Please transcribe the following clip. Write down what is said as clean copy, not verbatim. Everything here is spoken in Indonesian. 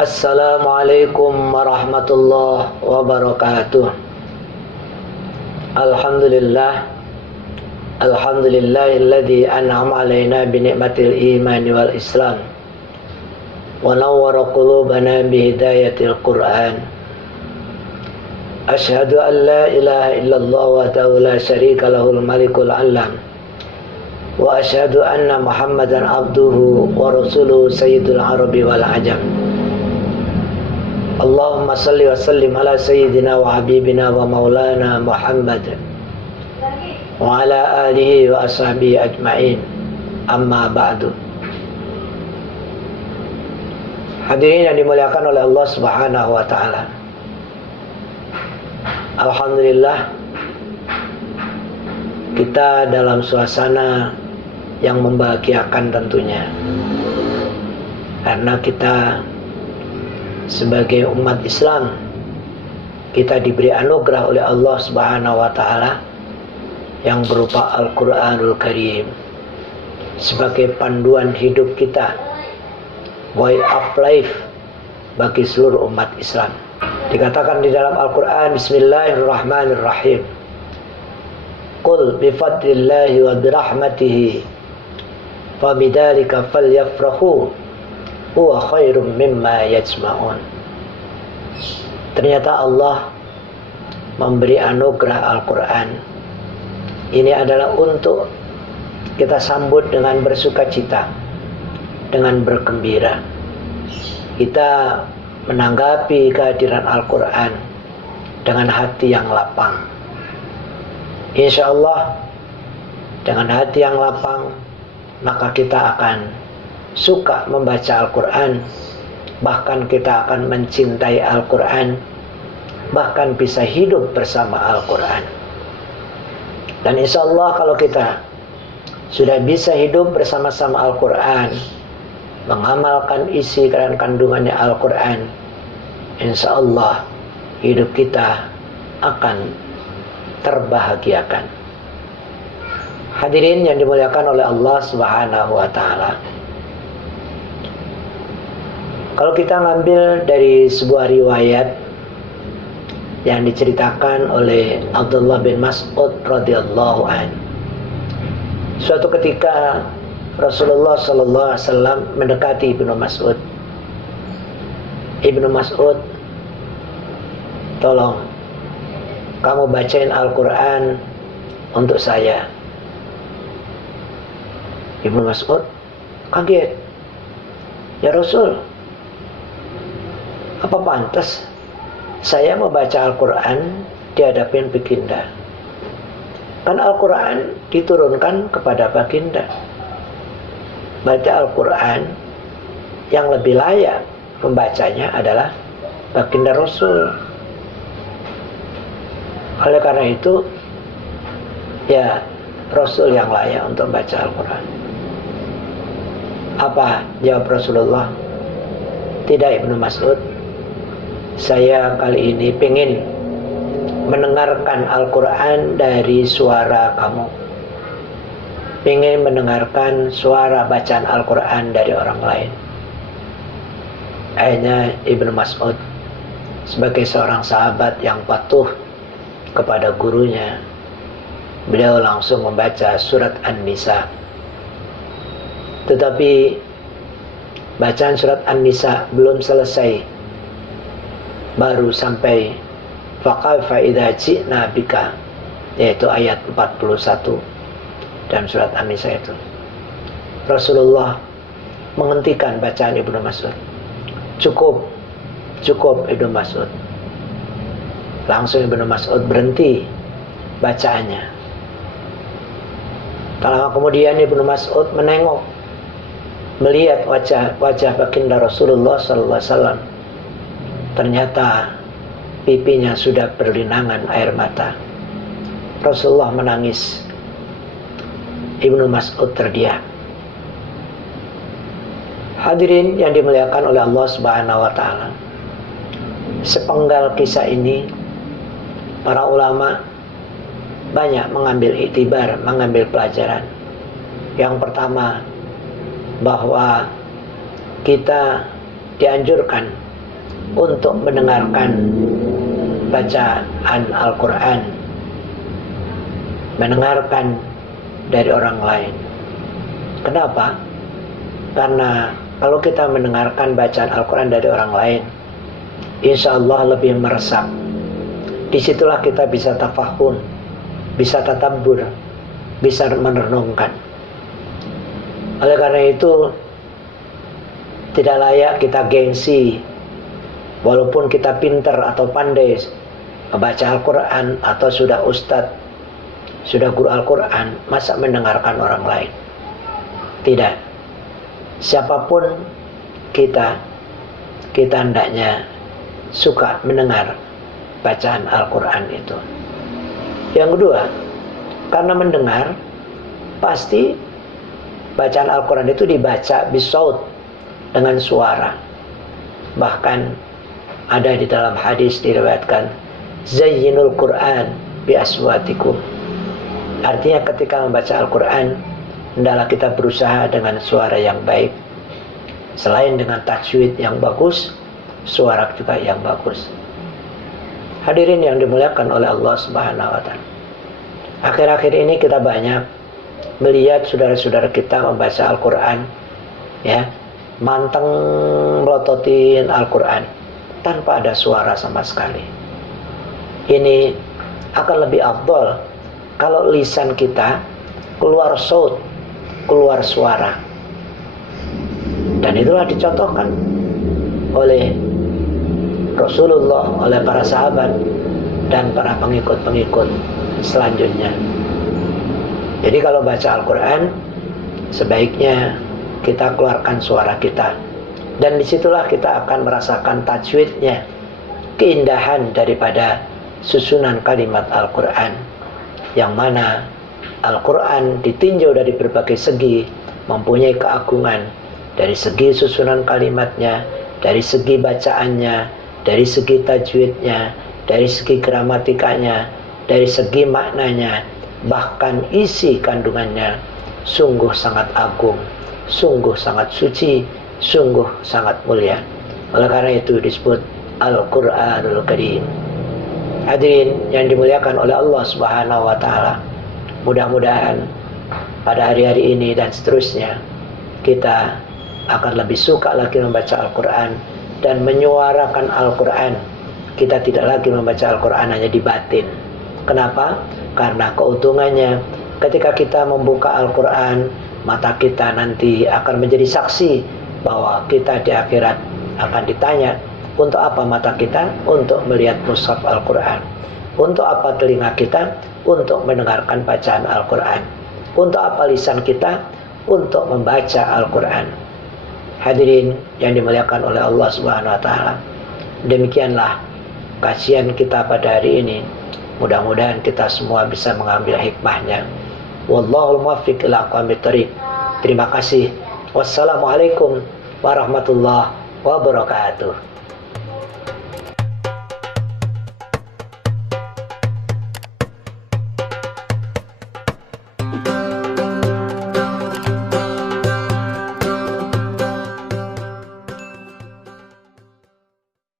Assalamualaikum warahmatullahi wabarakatuh. Alhamdulillahilladzi an'ama alaina bi ni'matil iman wal islam wa nawwara qulubana bi hidayatil Qur'an. Asyhadu an la ilaha illallah wa la syarika lahul malikul alam. Wa asyhadu anna Muhammadan abduhu wa rasuluhu sayyidul arabi wal ajam. Allahumma salli wa sallim ala sayyidina wa habibina wa maulana Muhammad wa ala alihi wa ashabihi ajma'in. Amma ba'du. Hadirin yang dimuliakan oleh Allah Subhanahu wa taala. Alhamdulillah, kita dalam suasana yang membahagiakan tentunya, karena kita sebagai umat Islam, kita diberi anugerah oleh Allah Subhanahu wa taala yang berupa Al-Qur'anul Karim sebagai panduan hidup kita, way of life bagi seluruh umat Islam. Dikatakan di dalam Al-Qur'an, Bismillahirrahmanirrahim. Qul bifadlillahi wa birahmatihi fa bidzalika falyafrahu huwa khairum mimma yajma'un. Ternyata Allah memberi anugerah Al-Quran. Ini adalah untuk kita sambut dengan bersukacita, dengan bergembira. Kita menanggapi kehadiran Al-Quran dengan hati yang lapang. Insya Allah dengan hati yang lapang, maka kita akan suka membaca Al-Quran, bahkan kita akan mencintai Al-Quran, bahkan bisa hidup bersama Al-Quran. Dan insya Allah kalau kita sudah bisa hidup bersama-sama Al-Quran, mengamalkan isi dan kandungannya Al-Quran, insya Allah hidup kita akan terbahagiakan. Hadirin yang dimuliakan oleh Allah Subhanahu wa taala. Kalau kita ngambil dari sebuah riwayat yang diceritakan oleh Abdullah bin Mas'ud radhiyallahu anhu. Suatu ketika Rasulullah sallallahu alaihi wasallam mendekati Ibnu Mas'ud. Ibnu Mas'ud, tolong kamu bacain Al-Quran untuk saya. Ibnu Mas'ud kaget. Ya Rasul, apa pantas saya membaca Al-Quran di hadapan baginda? Kan Al-Quran diturunkan kepada baginda. Baca Al-Quran yang lebih layak membacanya adalah baginda Rasul. Oleh karena itu, ya Rasul yang layak untuk membaca Al-Quran. Apa jawab Rasulullah? Tidak Ibnu Mas'ud, saya kali ini pengen mendengarkan Al-Quran dari suara kamu. Pengen mendengarkan suara bacaan Al-Quran dari orang lain. Akhirnya Ibnu Mas'ud sebagai seorang sahabat yang patuh kepada gurunya, beliau langsung membaca surat An-Nisa. Tetapi bacaan surat An-Nisa belum selesai, baru sampai faqaifa idza ji'na bika, yaitu ayat 41 dalam surat An-Nisa itu. Rasulullah menghentikan bacaan Ibnu Mas'ud. Cukup Ibnu Mas'ud. Langsung Ibnu Mas'ud berhenti bacaannya. Lama kemudian Ibnu Mas'ud menengok, melihat wajah baginda Rasulullah sallallahu alaihi wasallam. Ternyata pipinya sudah berlinangan air mata. Rasulullah menangis. Ibnu Mas'ud terdiam. Hadirin yang dimuliakan oleh Allah Subhanahu wa taala. Sepenggal kisah ini, para ulama banyak mengambil iktibar, mengambil pelajaran. Yang pertama, bahwa kita dianjurkan untuk mendengarkan bacaan Al-Quran, mendengarkan dari orang lain. Kenapa? Karena kalau kita mendengarkan bacaan Al-Quran dari orang lain, insya Allah lebih meresap. Disitulah kita bisa tafahum, bisa tadabbur, bisa merenungkan. Oleh karena itu, tidak layak kita gengsi, walaupun kita pintar atau pandai membaca Al-Quran atau sudah ustadz, sudah guru Al-Quran, masa mendengarkan orang lain. Tidak. Siapapun kita hendaknya suka mendengar bacaan Al-Quran itu. Yang kedua, karena mendengar, pasti bacaan Al-Quran itu dibaca bisaut, dengan suara. Bahkan ada di dalam hadis diriwayatkan, zayyinul Quran bi aswatikum. Artinya ketika membaca Al-Quran, hendaklah kita berusaha dengan suara yang baik. Selain dengan tajwid yang bagus, suara juga yang bagus. Hadirin yang dimuliakan oleh Allah Subhanahu wa Ta'ala, akhir-akhir ini kita banyak melihat saudara-saudara kita membaca Al-Quran, ya, manteng melototin Al-Quran tanpa ada suara sama sekali. Ini akan lebih afdol kalau lisan kita keluar saut, keluar suara. Dan itulah dicontohkan oleh Rasulullah, oleh para sahabat dan para pengikut-pengikut selanjutnya. Jadi kalau baca Al-Quran, sebaiknya kita keluarkan suara kita, dan disitulah kita akan merasakan tajwidnya, keindahan daripada susunan kalimat Al-Quran, yang mana Al-Quran ditinjau dari berbagai segi, mempunyai keagungan dari segi susunan kalimatnya, dari segi bacaannya, dari segi tajwidnya, dari segi gramatikanya, dari segi maknanya, bahkan isi kandungannya sungguh sangat agung, sungguh sangat suci, sungguh sangat mulia. Oleh karena itu disebut Al-Quranul Karim. Hadirin yang dimuliakan oleh Allah Subhanahu wa Ta'ala, mudah-mudahan pada hari-hari ini dan seterusnya kita akan lebih suka lagi membaca Al-Quran dan menyuarakan Al-Quran. Kita tidak lagi membaca Al-Quran hanya di batin. Kenapa? Karena keuntungannya ketika kita membuka Al-Quran, mata kita nanti akan menjadi saksi bahwa kita di akhirat akan ditanya, untuk apa mata kita? Untuk melihat mushaf Al-Quran. Untuk apa telinga kita? Untuk mendengarkan bacaan Al-Quran. Untuk apa lisan kita? Untuk membaca Al-Quran. Hadirin yang dimuliakan oleh Allah Subhanahu wa Ta'ala, demikianlah kajian kita pada hari ini. Mudah-mudahan kita semua bisa mengambil hikmahnya. Wallahul muwaffiq ila aqwamit thoriq. Terima kasih. Wassalamualaikum warahmatullahi wabarakatuh.